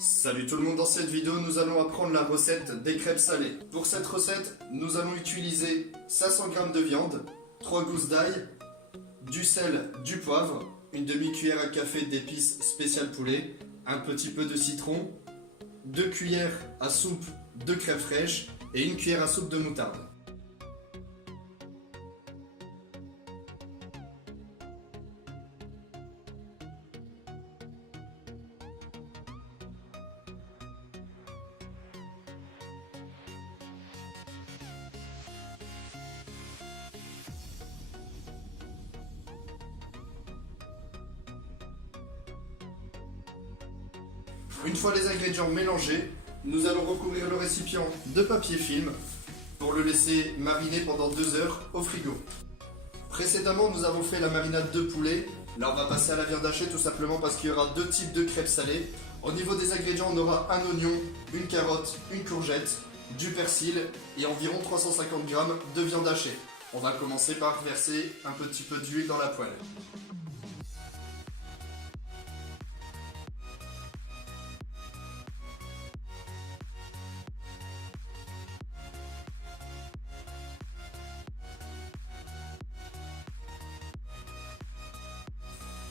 Salut tout le monde, dans cette vidéo nous allons apprendre la recette des crêpes salées. Pour cette recette, nous allons utiliser 500 g de viande, 3 gousses d'ail, du sel, du poivre, une demi-cuillère à café d'épices spéciales poulet, un petit peu de citron, 2 cuillères à soupe de crème fraîche et une cuillère à soupe de moutarde. Une fois les ingrédients mélangés, nous allons recouvrir le récipient de papier film pour le laisser mariner pendant 2 heures au frigo. Précédemment, nous avons fait la marinade de poulet. Là, on va passer à la viande hachée tout simplement parce qu'il y aura 2 types de crêpes salées. Au niveau des ingrédients, on aura un oignon, une carotte, une courgette, du persil et environ 350 g de viande hachée. On va commencer par verser un petit peu d'huile dans la poêle.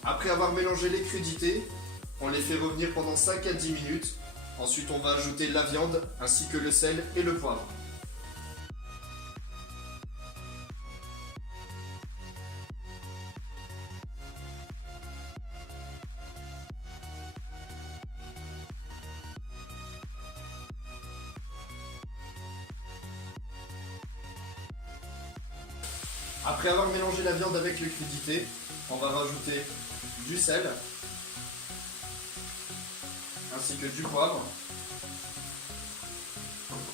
Après avoir mélangé les crudités, on les fait revenir pendant 5 à 10 minutes. Ensuite, on va ajouter la viande ainsi que le sel et le poivre. Après avoir mélangé la viande avec les crudités, on va rajouter du sel ainsi que du poivre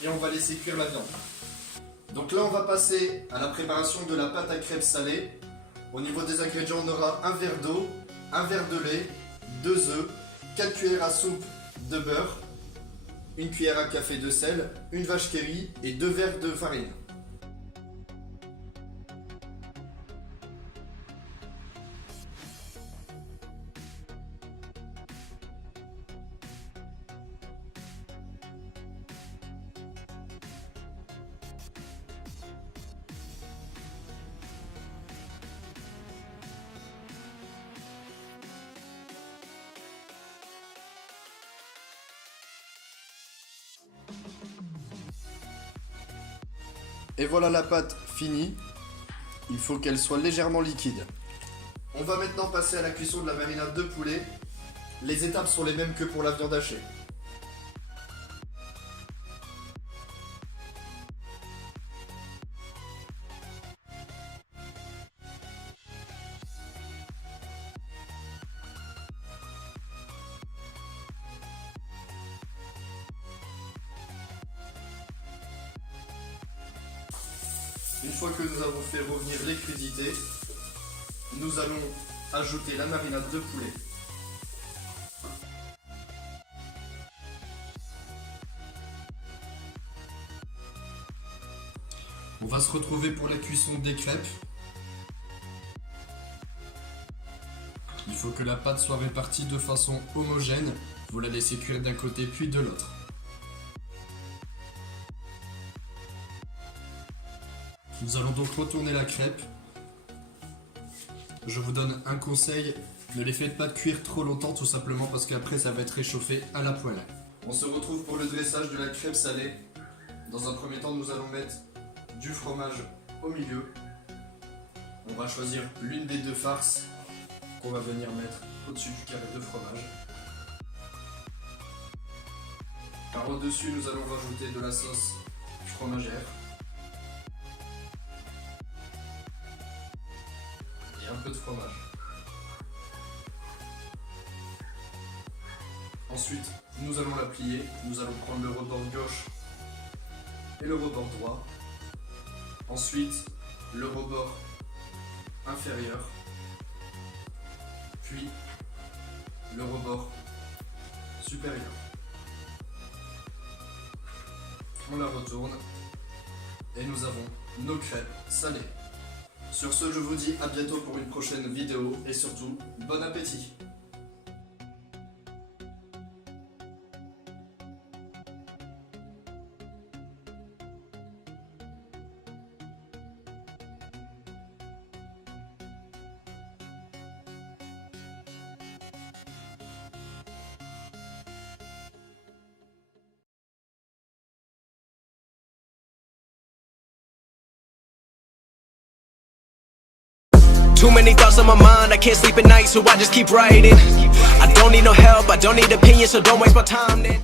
et on va laisser cuire la viande. Donc là on va passer à la préparation de la pâte à crêpes salée. Au niveau des ingrédients, on aura un verre d'eau, un verre de lait, 2 œufs, 4 cuillères à soupe de beurre, une cuillère à café de sel, une vache qui rit et 2 verres de farine. Et voilà la pâte finie. Il faut qu'elle soit légèrement liquide. On va maintenant passer à la cuisson de la marinade de poulet. Les étapes sont les mêmes que pour la viande hachée. Une fois que nous avons fait revenir les crudités, nous allons ajouter la marinade de poulet. On va se retrouver pour la cuisson des crêpes. Il faut que la pâte soit répartie de façon homogène. Vous la laissez cuire d'un côté puis de l'autre. Nous allons donc retourner la crêpe. Je vous donne un conseil, ne les faites pas cuire trop longtemps tout simplement parce qu'après ça va être réchauffé à la poêle. On se retrouve pour le dressage de la crêpe salée. Dans un premier temps, nous allons mettre du fromage au milieu. On va choisir l'une des 2 farces qu'on va venir mettre au-dessus du carré de fromage. Par au-dessus, nous allons rajouter de la sauce fromagère. Un peu de fromage. Ensuite, nous allons la plier. Nous allons prendre le rebord gauche et le rebord droit. Ensuite, le rebord inférieur. Puis, le rebord supérieur. On la retourne et nous avons nos crêpes salées. Sur ce, je vous dis à bientôt pour une prochaine vidéo et surtout, bon appétit! Too many thoughts on my mind, I can't sleep at night, so I just keep writing. I don't need no help, I don't need opinions, so don't waste my time then.